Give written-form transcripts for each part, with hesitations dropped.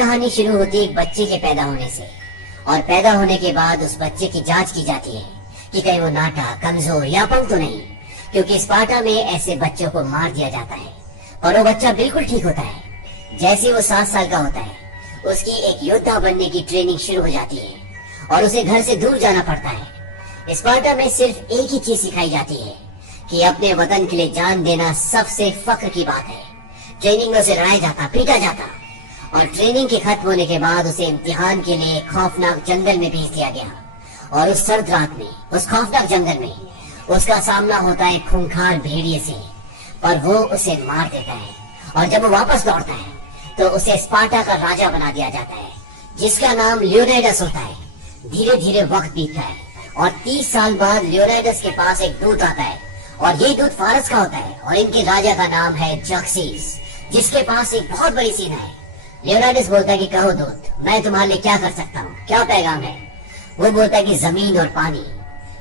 कहानी शुरू होती है एक बच्चे के पैदा होने से, और पैदा होने के बाद उस बच्चे की जांच की जाती है कि कहीं वो नाटा, कमजोर या अपंग तो नहीं, क्योंकि स्पार्टा में ऐसे बच्चों को मार दिया जाता है। और वो बच्चा बिल्कुल ठीक होता है। जैसे वो 7 साल का होता है, उसकी एक योद्धा बनने की ट्रेनिंग शुरू हो जाती है और उसे घर से दूर जाना पड़ता है। स्पार्टा में सिर्फ एक ही चीज सिखाई जाती है कि अपने वतन के लिए जान देना सबसे फख्र की बात है। ट्रेनिंग में उसे लड़ाया जाता, पीटा जाता, और ट्रेनिंग के खत्म होने के बाद उसे इम्तिहान के लिए खौफनाक जंगल में भेज दिया गया। और उस सर्द रात में, उस खौफनाक जंगल में उसका सामना होता है खूंखार भेड़िए से, पर वो उसे मार देता है। और जब वो वापस लौटता है तो उसे स्पार्टा का राजा बना दिया जाता है, जिसका नाम लियोनाइडस होता है। धीरे धीरे वक्त बीतता है और 30 साल बाद लियोनाइडस के पास एक दूत आता है, और ये दूत फारस का होता है, और इनके राजा का नाम है जक्सीस, जिसके पास एक बहुत बड़ी सेना है। लियोनाइडस बोलता है कि कहो दूत, मैं तुम्हारे लिए क्या कर सकता हूँ, क्या पैगाम है? वो बोलता है कि जमीन और पानी।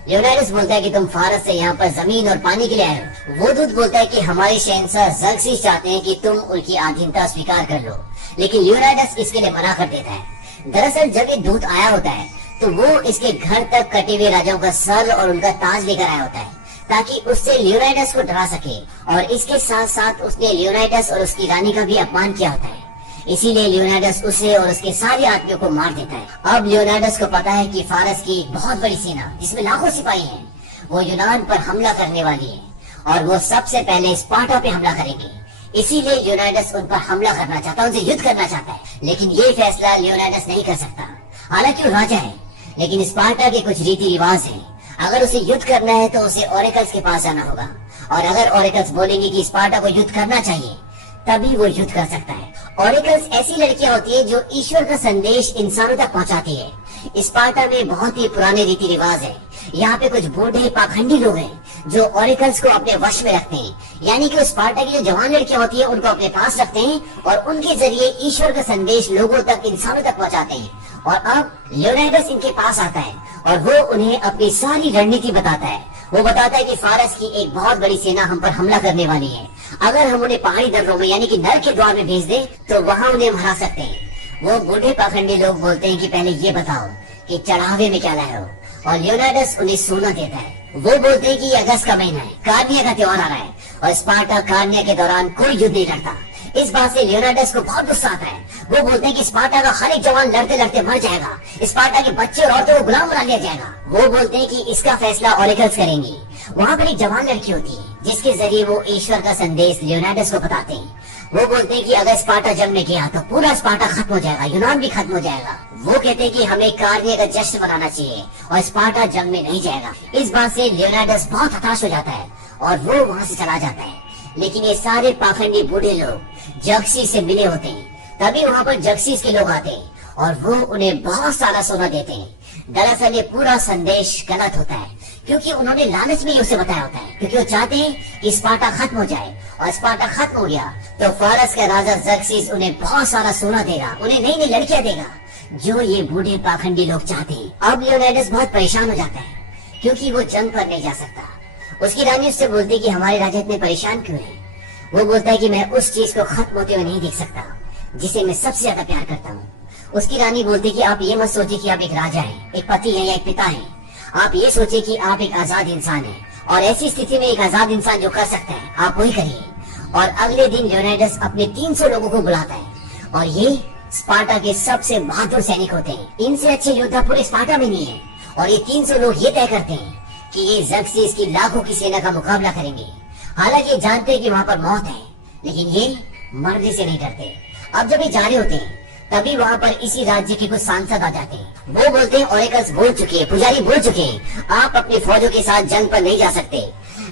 लियोनाइडस बोलता है कि तुम फारस से यहाँ पर जमीन और पानी के लिए आए हो। वो दूत बोलता है कि हमारे शहंशाह जर्सीस चाहते हैं कि तुम उनकी अधीनता स्वीकार कर लो, लेकिन लियोनाइडस इसके लिए मना कर देता है। दरअसल जब ये दूत आया होता है तो वो इसके घर तक कटे हुए राजाओं का सर और उनका ताज लेकर आया होता है, ताकि उससे लियोनाइडस को डरा सके। और इसके साथ साथ उसने लियोनाइडस और उसकी रानी का भी अपमान किया होता है। इसीलिए लियोनाइडस उसे और उसके सारे आदमियों को मार देता है। अब लियोनाइडस को पता है कि फारस की एक बहुत बड़ी सेना, जिसमें लाखों सिपाही हैं, वो यूनान पर हमला करने वाली है, और वो सबसे पहले स्पार्टा पे हमला करेंगे। इसीलिए लियोनाइडस उन पर हमला करना चाहता है, उनसे युद्ध करना चाहता है। लेकिन ये फैसला लियोनाइडस नहीं कर सकता। हालांकि वो राजा है, लेकिन स्पार्टा के कुछ रीति रिवाज है। अगर उसे युद्ध करना है तो उसे ओरेकल्स के पास आना होगा, और अगर ओरेकल्स बोलेंगे कि स्पार्टा को युद्ध करना चाहिए, तभी वो युद्ध कर सकता है। ओरेकल्स ऐसी लड़कियां होती है जो ईश्वर का संदेश इंसानों तक पहुंचाती है। स्पार्टा में बहुत ही पुराने रीति रिवाज है। यहाँ पे कुछ बूढ़े पाखंडी लोग हैं जो ओरेकल्स को अपने वश में रखते हैं, यानी कि स्पार्टा की जो जवान लड़कियां होती है उनको अपने पास रखते हैं और उनके जरिए ईश्वर का संदेश लोगों तक, इंसानों तक पहुंचाते हैं। और अब लियोनाइडस इनके पास आता है और वो उन्हें अपनी सारी रणनीति बताता है। वो बताता है कि फारस की एक बहुत बड़ी सेना हम पर हमला करने वाली है। अगर हम उन्हें पहाड़ी दर्रों में, यानी कि नर के द्वार में भेज दें तो वहाँ उन्हें हरा सकते हैं। वो बूढ़े पाखंडी लोग बोलते हैं कि पहले ये बताओ कि चढ़ावे में क्या लाए हो, और लियोनाइडस उन्हें सोना देता है। वो बोलते हैं कि ये अगस्त का महीना है, कार्निया का त्योहार आ रहा है, और स्पार्टा कार्निया के दौरान कोई युद्ध नहीं लड़ता। इस बात से लियोनाइडस को बहुत गुस्सा आता है। वो बोलते हैं कि स्पार्टा का हर एक जवान लड़ते लड़ते मर जाएगा, स्पार्टा के बच्चे और औरतों को गुलाम बना लिया जाएगा। वो बोलते हैं कि इसका फैसला ओरेकल्स करेंगी। वहाँ पर एक जवान लड़की होती है जिसके जरिए वो ईश्वर का संदेश लियोनाइडस को बताते हैं। वो बोलते हैं कि अगर स्पार्टा जंग में गया तो पूरा स्पार्टा खत्म हो जाएगा, यूनान भी खत्म हो जाएगा। वो कहते हैं कि हमें कार्निया का जश्न मनाना चाहिए और स्पार्टा जंग में नहीं जाएगा। इस बात से लियोनाइडस बहुत हताश हो जाता है और वो वहाँ से चला जाता है। लेकिन ये सारे पाखंडी बूढ़े लोग जक्सीस से मिले होते हैं। तभी वहाँ पर जक्सीस के लोग आते हैं और वो उन्हें बहुत सारा सोना देते हैं। दरअसल ये पूरा संदेश गलत होता है, क्योंकि उन्होंने लालच में ही उसे बताया होता है, क्योंकि वो चाहते हैं कि स्पार्टा खत्म हो जाए। और स्पार्टा खत्म हो गया तो फारस का राजा जक्सीस उन्हें बहुत सारा सोना देगा, उन्हें नई नई लड़कियां देगा, जो ये बूढ़े पाखंडी लोग चाहते हैं। अब लियोनाइडस बहुत परेशान हो जाता है, क्योंकि वो जंग पर नहीं जा सकता। उसकी रानी उससे बोलती है कि हमारे राजा इतने परेशान क्यों है। वो बोलता है कि मैं उस चीज को खत्म होते हुए नहीं देख सकता जिसे मैं सबसे ज्यादा प्यार करता हूँ। उसकी रानी बोलती है कि आप ये मत सोचिए कि आप एक राजा हैं, एक पति हैं या एक पिता हैं। आप ये सोचिए कि आप एक आजाद इंसान हैं, और ऐसी स्थिति में एक आजाद इंसान जो कर सकता है आप वही करिए। और अगले दिन लियोनाइडस अपने 300 लोगों को बुलाता है, और ये स्पार्टा के सबसे बहादुर सैनिक होते हैं। इनसे अच्छे योद्धा पूरे स्पार्टा में नहीं है। और ये 300 लोग ये तय करते हैं कि ये जक्सीस की लाखों की सेना का मुकाबला करेंगे। हालांकि जानते हैं कि वहाँ पर मौत है, लेकिन ये मरने से नहीं डरते। अब जब ये जा रहे होते हैं तभी वहाँ पर इसी राज्य के कुछ सांसद आ जाते हैं। वो बोलते हैं ओरेकल्स बोल चुके हैं, पुजारी बोल चुके हैं, आप अपनी फौजों के साथ जंग पर नहीं जा सकते।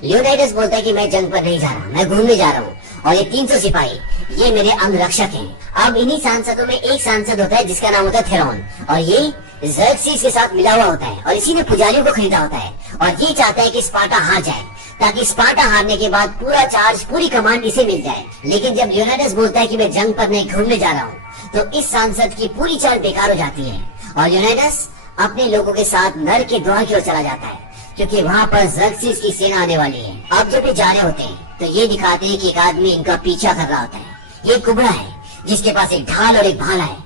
लियोनाइडस बोलता है कि मैं जंग पर नहीं जा रहा, मैं घूमने जा रहा हूँ, और ये 300 सिपाही ये मेरे अंग रक्षक हैं। अब इन्हीं सांसदों में एक सांसद होता है जिसका नाम होता है थेरोन, और ये जर्सीस के साथ मिला हुआ होता है, और इसी ने पुजारियों को खरीदा होता है। और ये चाहता है कि स्पार्टा हार जाए, ताकि स्पार्टा हारने के बाद पूरा चार्ज, पूरी कमांड इसे मिल जाए। लेकिन जब लियोनाइडस बोलता है कि मैं जंग पर नहीं घूमने जा रहा हूँ, तो इस सांसद की पूरी चाल बेकार हो जाती है, और लियोनाइडस अपने लोगों के साथ नर के द्वार की ओर चला जाता है, क्योंकि वहाँ पर जर्सीस की सेना आने वाली है। अब जब ये जा रहे होते हैं तो ये दिखाते हैं कि एक आदमी इनका पीछा कर रहा होता है। ये कुबड़ा है जिसके पास एक ढाल और एक भाला है,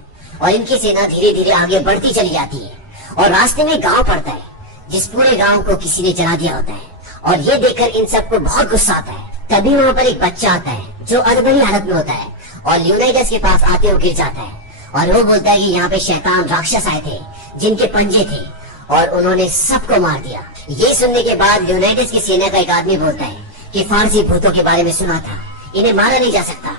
और इनकी सेना धीरे धीरे आगे बढ़ती चली जाती है और रास्ते में गांव पड़ता है जिस पूरे गांव को किसी ने जला दिया होता है। और ये देखकर इन सबको बहुत गुस्सा आता है। तभी वहाँ पर एक बच्चा आता है जो अधमरी हालत में होता है और लियोनाइडस के पास आते हुए गिर जाता है और वो बोलता है कि यहाँ पे शैतान राक्षस आए थे जिनके पंजे थे और उन्होंने सबको मार दिया। ये सुनने के बाद लियोनाइडस की सेना का एक आदमी बोलता है कि फारसी भूतों के बारे में सुना था, इन्हें मारा नहीं जा सकता।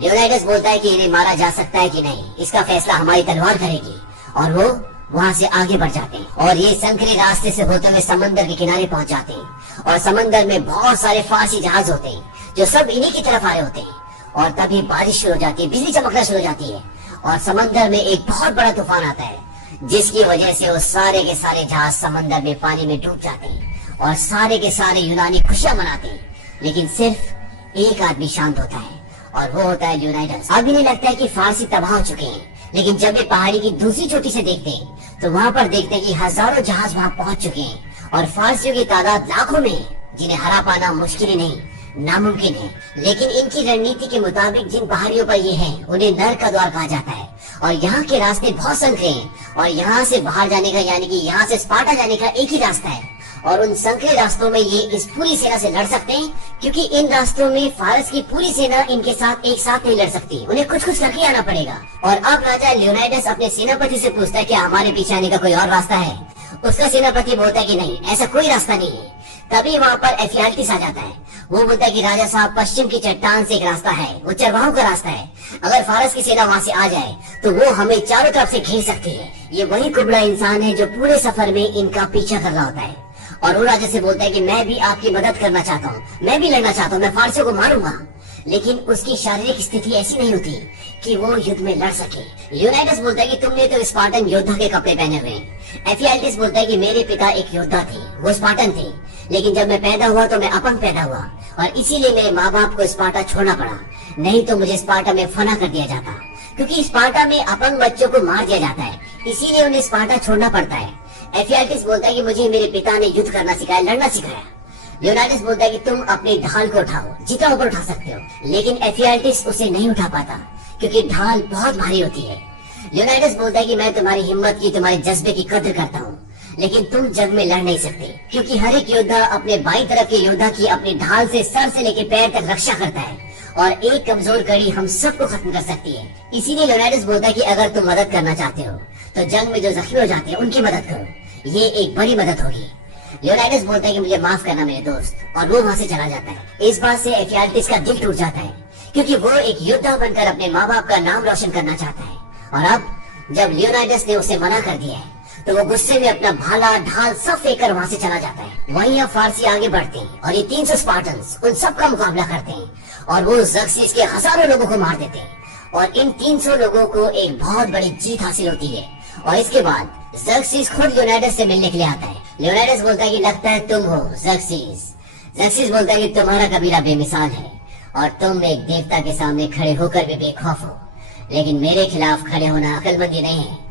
लियोनाइडस बोलता है कि इन्हें मारा जा सकता है कि नहीं, इसका फैसला हमारी तलवार करेगी। और वो वहाँ से आगे बढ़ जाते हैं और ये संकरे रास्ते से होते हुए समंदर के किनारे पहुँच जाते हैं और समंदर में बहुत सारे फारसी जहाज होते हैं जो सब इन्हीं की तरफ आ रहे होते हैं। और तभी बारिश शुरू हो जाती है, बिजली चमकना शुरू हो जाती है और समंदर में एक बहुत बड़ा तूफान आता है जिसकी वजह से वो सारे के सारे जहाज समंदर में पानी में डूब जाते हैं और सारे के सारे यूनानी खुशियां मनाते हैं। लेकिन सिर्फ एक आदमी शांत होता है और वो होता है लियोनाइडस। अब इन्हें लगता है कि फारसी तबाह हो चुके हैं, लेकिन जब ये पहाड़ी की दूसरी चोटी से देखते हैं तो वहाँ पर देखते हैं कि हजारों जहाज वहाँ पहुँच चुके हैं और फारसियों की तादाद लाखों में है जिन्हें हरा पाना मुश्किल ही नहीं नामुमकिन है। लेकिन इनकी रणनीति के मुताबिक जिन पहाड़ियों पर ये हैं उन्हें नरक का द्वार कहा जाता है और यहाँ के रास्ते बहुत संकरे हैं और यहाँ से बाहर जाने का यानी कि यहाँ से स्पार्टा जाने का एक ही रास्ता है और उन संकरे रास्तों में ये इस पूरी सेना से लड़ सकते हैं क्योंकि इन रास्तों में फारस की पूरी सेना इनके साथ एक साथ नहीं लड़ सकती, उन्हें कुछ कुछ करके आना पड़ेगा। और अब राजा लियोनाइडस अपने सेनापति से पूछता है कि हमारे पीछे आने का कोई और रास्ता है। उसका सेनापति बोलता है कि नहीं, ऐसा कोई रास्ता नहीं है। तभी वहाँ पर एफियाल्टिस आ जाता है। वो बोलता है कि राजा साहब, पश्चिम की चट्टान से एक रास्ता है, वो चरवाहों का रास्ता है। अगर फारस की सेना वहाँ से आ जाए तो वो हमें चारों तरफ से घेर सकती है। ये वही कुबड़ा इंसान है जो पूरे सफर में इनका पीछा कर रहा होता है। और वो राजा से बोलता है कि मैं भी आपकी मदद करना चाहता हूँ, मैं भी लड़ना चाहता हूँ, मैं फारसियों को मारूंगा। लेकिन उसकी शारीरिक स्थिति ऐसी नहीं होती कि वो युद्ध में लड़ सके। लियोनाइडस बोलता है कि तुमने तो स्पार्टन योद्धा के कपड़े पहने हुए हैं। एफियाल्टिस बोलता है कि मेरे पिता एक योद्धा थे, वो स्पार्टन थे, लेकिन जब मैं पैदा हुआ तो मैं अपंग पैदा हुआ और इसीलिए मेरे माँ बाप को स्पार्टा छोड़ना पड़ा, नहीं तो मुझे स्पार्टा में फना कर दिया जाता। क्योंकि स्पार्टा में अपंग बच्चों को मार दिया जाता है, इसीलिए उन्हें स्पार्टा छोड़ना पड़ता है। एफियाल्टिस बोलता है कि मुझे मेरे पिता ने युद्ध करना सिखाया, लड़ना सिखाया। लियोनाइडस बोलता है कि तुम अपनी ढाल को उठाओ, जितना ऊपर उठा सकते हो। लेकिन एफियाल्टिस उसे नहीं उठा पाता क्योंकि ढाल बहुत भारी होती है। लियोनाइडस बोलता है कि मैं तुम्हारी हिम्मत की, तुम्हारे जज्बे की कदर करता हूँ, लेकिन तुम जंग में लड़ नहीं सकते क्योंकि हर एक योद्धा अपने बाईं तरफ के योद्धा की अपनी ढाल से सर से लेकर पैर तक रक्षा करता है और एक कमजोर कड़ी हम सबको खत्म कर सकती है। इसीलिए लियोनाइडस बोलता है कि अगर तुम मदद करना चाहते हो तो जंग में जो जख्मी हो जाते हैं उनकी मदद करो, ये एक बड़ी मदद होगी। लियोनाइडस बोलता है कि मुझे माफ करना मेरे दोस्त, और वो वहाँ से चला जाता है। इस बात से एफियाल्टिस का दिल टूट जाता है क्योंकि वो एक योद्धा बनकर अपने माँ बाप का नाम रोशन करना चाहता है। और अब जब लियोनाइडस ने उसे मना कर दिया है तो वो गुस्से में अपना भाला ढाल सब फेंककर वहाँ से चला जाता है। वहीं अब फारसी आगे बढ़ते हैं और ये 300 स्पार्टन्स उन सब का मुकाबला करते हैं और वो ज़र्क्सिस के हजारों लोगों को मार देते हैं और इन 300 लोगों को एक बहुत बड़ी जीत हासिल होती है। और इसके बाद ज़र्क्सिस खुद लियोनाइडस से मिलने के लिए आता है। लियोनाइडस बोलता है कि लगता है तुम हो ज़र्क्सिस। ज़र्क्सिस बोलता है कि तुम्हारा कबीला बेमिसाल है और तुम एक देवता के सामने खड़े होकर भी बेखौफ हो, लेकिन मेरे खिलाफ खड़े होना अक्लमंदी नहीं है।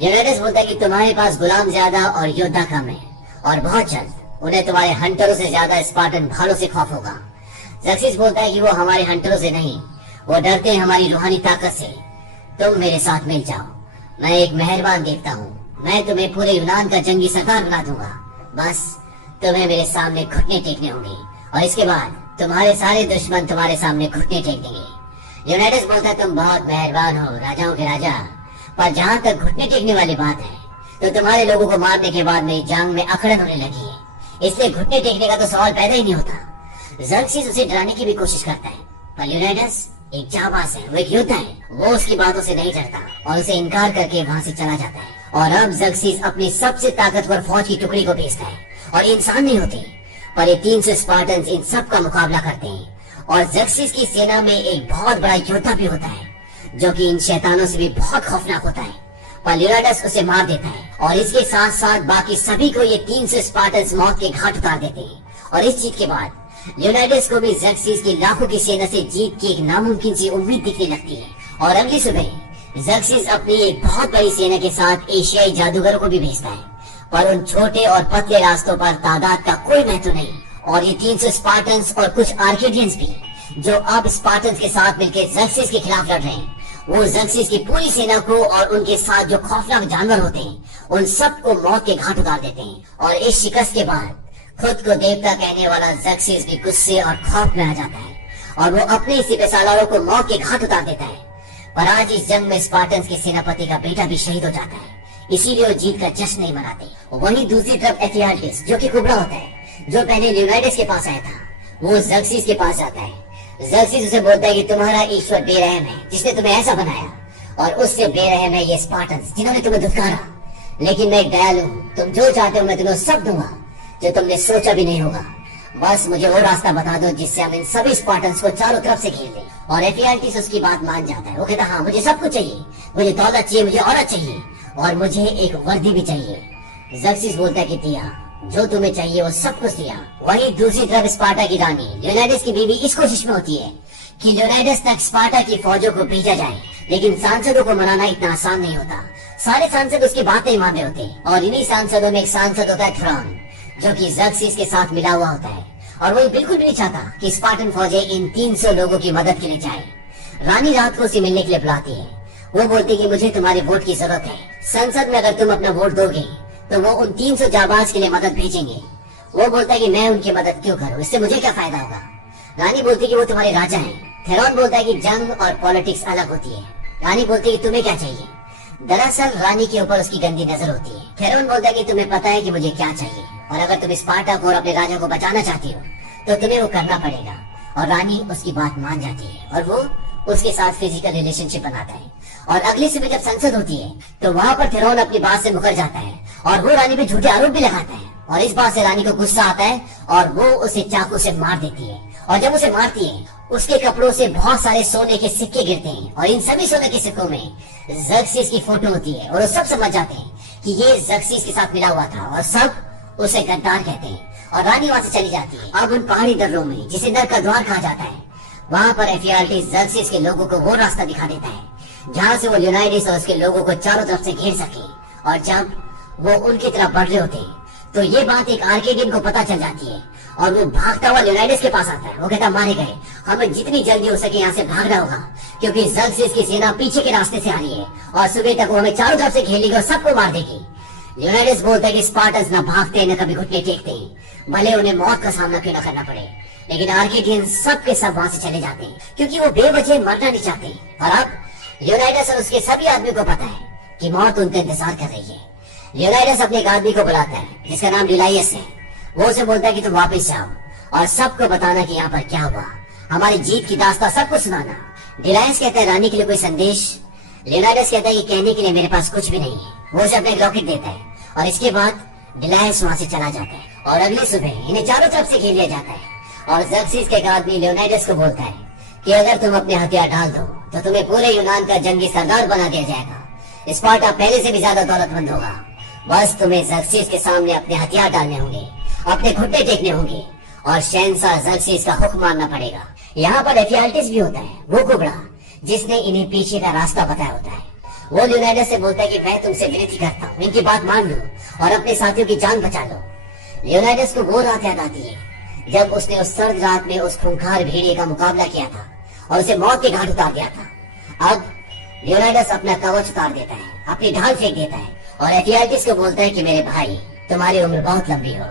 लियोनाइडस बोलता है कि तुम्हारे पास गुलाम ज्यादा और योद्धा कम है और बहुत जल्द उन्हें तुम्हारे हंटरों से ज्यादा स्पार्टन भालों से खौफ होगा। ज़र्क्सिस बोलता है कि वो हमारे हंटरों से नहीं, वो डरते हैं हमारी रूहानी ताकत से। तुम मेरे साथ मिल जाओ, मैं एक मेहरबान देवता हूँ, मैं तुम्हें पूरे यूनान का जंगी सरदार बना दूंगा। बस तुम्हें मेरे सामने घुटने टेकने होंगे और इसके बाद तुम्हारे सारे दुश्मन तुम्हारे सामने घुटने टेक देंगे। लियोनाइडस बोलता है तुम बहुत मेहरबान हो, राजाओं के राजा, पर जहाँ तक घुटने टेकने वाली बात है तो तुम्हारे लोगों को मारने के बाद मेरी जांग में अकड़न होने लगी है, इसलिए घुटने टेकने का तो सवाल पैदा ही नहीं होता। ज़र्क्सिस उसे डराने की भी कोशिश करता है, पर लियोनाइडस एक जाबाज है, वो एक योद्धा है, वो उसकी बातों से नहीं डरता और उसे इनकार करके वहाँ से चला जाता है। और अब ज़र्क्सिस अपनी सबसे ताकतवर फौज की टुकड़ी को भेजता है और इंसान नहीं होते, पर ये 300 स्पार्टन्स इन सब का मुकाबला करते हैं। और ज़र्क्सिस की सेना में एक बहुत बड़ा योद्धा भी होता है जो कि इन शैतानों से भी बहुत खौफनाक होता है, पर लियोनाइडस उसे मार देता है और इसके साथ साथ बाकी सभी को ये 300 स्पार्टन्स मौत के घाट उतार देते हैं। और इस जीत के बाद लियोनाइडस को भी ज़र्क्सिस की लाखों की सेना से जीत की एक नामुमकिन सी उम्मीद दिखने लगती है। और अगली सुबह ज़र्क्सिस अपनी एक बहुत बड़ी सेना के साथ एशियाई जादूगरों को भी भेजता है, पर उन छोटे और पतले रास्तों पर तादाद का कोई महत्व नहीं। और ये 300 स्पार्टन्स और कुछ आर्केडियंस भी जो अब स्पार्टन्स के साथ मिलकर ज़र्क्सिस के खिलाफ लड़ रहे हैं, वो ज़र्क्सिस की पूरी सेना को और उनके साथ जो खौफनाक जानवर होते हैं उन सबको मौत के घाट उतार देते हैं। और इस शिकस्त के बाद खुद को देवता कहने वाला ज़र्क्सिस भी गुस्से और खौफ में आ जाता है और वो अपने सिपह सालारों को मौत के घाट उतार देता है। पर आज इस जंग में स्पार्टन्स के सेनापति का बेटा भी शहीद हो जाता है, इसीलिए वो जीत का जश्न नहीं मनाते। वहीं दूसरी तरफ एफियाल्टिस, जो कि कुबरा होता है, जो पहले लीओनाइडस के पास आया था, वो ज़र्क्सिस के पास जाता है। ज़र्क्सिस उसे बोलता है कि तुम्हारा ईश्वर बेरहम है जिसने तुम्हें ऐसा बनाया, और उससे बेरहम है ये स्पार्टन्स जिन्होंने तुम्हें धुतकारा। लेकिन मैं एक दयालु हूँ, तुम जो चाहते हो मैं तुम्हें सब दूंगा जो तुमने सोचा भी नहीं होगा। बस मुझे वो रास्ता बता दो जिससे हम इन सभी स्पार्टन्स को चारों तरफ से घेर लें। और एफियाल्टिस उसकी बात मान जाता है। वो कहता है हाँ, मुझे सब कुछ चाहिए, मुझे दौलत चाहिए, मुझे औरत चाहिए और मुझे एक वर्दी भी चाहिए। ज़र्क्सिस बोलता है कि दिया, जो तुम्हें चाहिए वो सब कुछ दिया। वहीं दूसरी तरफ स्पार्टा की रानी लीओनाइडस की बीवी इस कोशिश में होती है कि लीओनाइडस तक स्पार्टा की फौजों को भेजा जाए, लेकिन सांसदों को मनाना इतना आसान नहीं होता। सारे सांसद उसकी बात नहीं मान रहे होते और इन्हीं सांसदों में एक सांसद होता है थेरॉन, जो कि ज़र्क्सिस के साथ मिला हुआ होता है और वो बिल्कुल भी नहीं चाहता कि स्पार्टन फौजें इन 300 लोगों की मदद के लिए जाए। रानी रात को उसे मिलने के लिए बुलाती है। वो बोलती है कि मुझे तुम्हारे वोट की जरूरत है, संसद में अगर तुम अपना वोट दोगे तो वो उन 300 जाबाज के लिए मदद भेजेंगे। वो बोलता है कि मैं उनकी मदद क्यों करूं, इससे मुझे क्या फायदा होगा। रानी बोलती है कि वो तुम्हारे राजा हैं। थेरॉन बोलता है कि जंग और पॉलिटिक्स अलग होती है। रानी बोलती है कि तुम्हें क्या चाहिए। दरअसल रानी के ऊपर उसकी गंदी नजर होती है। थेरॉन बोलता है कि तुम्हें पता है कि मुझे क्या चाहिए और अगर तुम स्पार्टा को और अपने राजा को बचाना चाहती हो तो तुम्हें वो करना पड़ेगा। और रानी उसकी बात मान जाती है और वो उसके साथ फिजिकल रिलेशनशिप बनाता है। और अगली सुबह जब संसद होती है तो वहाँ पर थेरॉन अपनी बात से मुकर जाता है और वो रानी पे झूठे आरोप भी लगाता है। और इस बात से रानी को गुस्सा आता है और वो उसे चाकू से मार देती है। और जब उसे मारती है उसके कपड़ों से बहुत सारे सोने के सिक्के गिरते हैं और इन सभी सोने के सिक्कों में ज़र्क्सिस की फोटो होती है। और वो सब समझ जाते हैं कि ये ज़र्क्सिस के साथ मिला हुआ था और सब उसे गद्दार कहते हैं। और रानी वहाँ से चली जाती है। अब उन पहाड़ी दर्रों में, जिसे नर का द्वार कहा जाता है, वहाँ पर एफियाल्टिस ज़र्क्सिस के लोगों को वो रास्ता दिखा देता है जहाँ से वो लीओनाइडस और उसके लोगों को चारों तरफ से घेर सके। और जब वो उनकी तरफ बढ़ रहे होते हैं तो ये बात एक आर्केडियन को पता चल जाती है और वो भागता हुआ लीओनाइडस के पास आता है। वो कहता मारे गए, हमें जितनी जल्दी हो सके यहाँ से भागना होगा क्योंकि ज़र्क्सिस की सेना पीछे के रास्ते से आ रही है और सुबह तक वो हमें चारों तरफ से घेर लेगी और सबको मार देगी। लीओनाइडस बोलता है कि स्पार्टन्स न भागते हैं न कभी घुटने टेकते हैं, भले उन्हें मौत का सामना क्यों न करना पड़े। लेकिन आर्केडियन सब के सब वहाँ से चले जाते हैं क्योंकि वो बेवजह मरना नहीं चाहते। और अब लीओनाइडस और उसके सभी आदमियों को पता है कि मौत उनका इंतजार कर रही है। लीओनाइडस अपने एक आदमी को बुलाता है जिसका नाम डिलाइयस है। वो उसे बोलता है कि तुम वापस जाओ और सबको बताना कि यहाँ पर क्या हुआ, हमारी जीत की दास्तां सबको सुनाना। डिलाइयस कहता है रानी के लिए कोई संदेश। लीओनाइडस कहता है कि कहने के लिए मेरे पास कुछ भी नहीं है। वो उसे अपने लॉकेट देता है और इसके बाद डिलाइयस वहाँ से चला जाता है। और अगली सुबह इन्हें चारों तरफ से घेर लिया जाता है और ज़र्क्सिस के एक आदमी लीओनाइडस को बोलता है कि अगर तुम अपने हथियार डाल दो तो तुम्हें पूरे यूनान का जंगी सरदार बना दिया जाएगा। स्पार्टा पहले से भी ज्यादा दौलतमंद होगा। बस तुम्हें ज़र्क्सिस के सामने अपने हथियार डालने होंगे, अपने घुटने टेकने होंगे और शहंशाह ज़र्क्सिस का हुक्म मानना पड़ेगा। यहाँ पर एफियाल्टिस भी होता है, वो कुबड़ा जिसने इन्हें पीछे का रास्ता बताया होता है। वो लीओनाइडस से बोलता है कि मैं तुमसे विनती करता हूँ, इनकी बात मान लो और अपने साथियों की जान बचा लो। लीओनाइडस को वो रात याद आती है जब उसने उस सर्द रात में उस खूंखार भेड़िए का मुकाबला किया था और उसे मौत के घाट उतार दिया था। अब लीओनाइडस अपना कवच उतार देता है, अपनी ढाल फेंक देता है और एफियाल्टिस को बोलता है कि मेरे भाई तुम्हारी उम्र बहुत लंबी हो।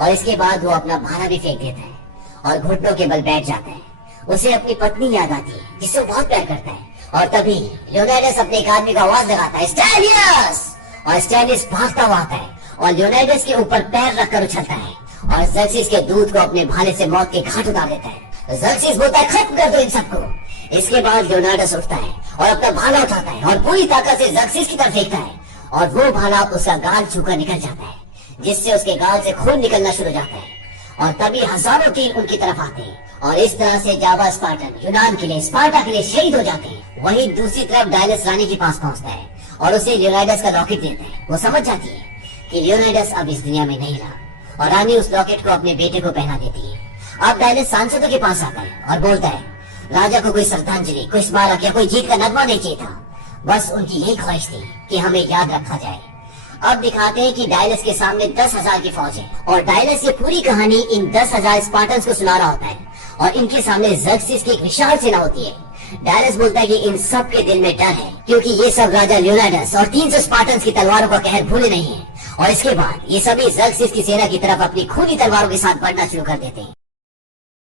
और इसके बाद वो अपना भाला भी फेंक देता है और घुटनों के बल बैठ जाता है। उसे अपनी पत्नी याद आती है जिससे वो बहुत प्यार करता है। और तभी लीओनाइडस अपने एक आदमी को आवाज लगाता है, स्टैनियस! और स्टैनियस भागता हुआ आता है और लीओनाइडस के ऊपर पैर रखकर उछलता है और ज़र्क्सिस के दूध को अपने भाले से मौत के घाट उतार देता है। ज़र्क्सिस बोलता है खत्म कर दो इन सबको। इसके बाद लीओनाइडस उठता है और अपना भाला उठाता है और पूरी ताकत से ज़र्क्सिस की तरफ फेंकता है और वो भाला उसका गाल छूकर निकल जाता है जिससे उसके गाल से खून निकलना शुरू हो जाता है। और तभी हजारों तीर उनकी तरफ आते हैं और इस तरह से जावा स्पार्टन यूनान के लिए, स्पार्टा के लिए शहीद हो जाते हैं। वहीं दूसरी तरफ डायलस रानी के पास पहुंचता है और उसे लीओनाइडस का लॉकेट देता है। वो समझ जाती है कि लीओनाइडस अब इस दुनिया में नहीं रहा और रानी उस लॉकेट को अपने बेटे को पहना देती है। अब डायलस सांसदों के पास आता है और बोलता है राजा को कोई श्रद्धांजलि, कोई स्मारक या कोई जीत का नगमा नहीं चाहिए था, बस उनकी यही ख्वाहिश थी कि हमें याद रखा जाए। अब दिखाते हैं कि डायलस के सामने 10,000 की फौज है और डायलस ये पूरी कहानी इन 10,000 स्पार्टन्स को सुना रहा होता है और इनके सामने ज़र्क्सिस की एक विशाल सेना होती है डायरस बोलता है कि इन सब के दिल में डर है, क्योंकि ये सब राजा लियोनाइडस और 300 स्पार्टन्स की तलवारों का कहर भूले नहीं है। और इसके बाद ये सभी ज़र्क्सिस की सेना की तरफ अपनी खूनी तलवारों के साथ बढ़ना शुरू कर देते हैं।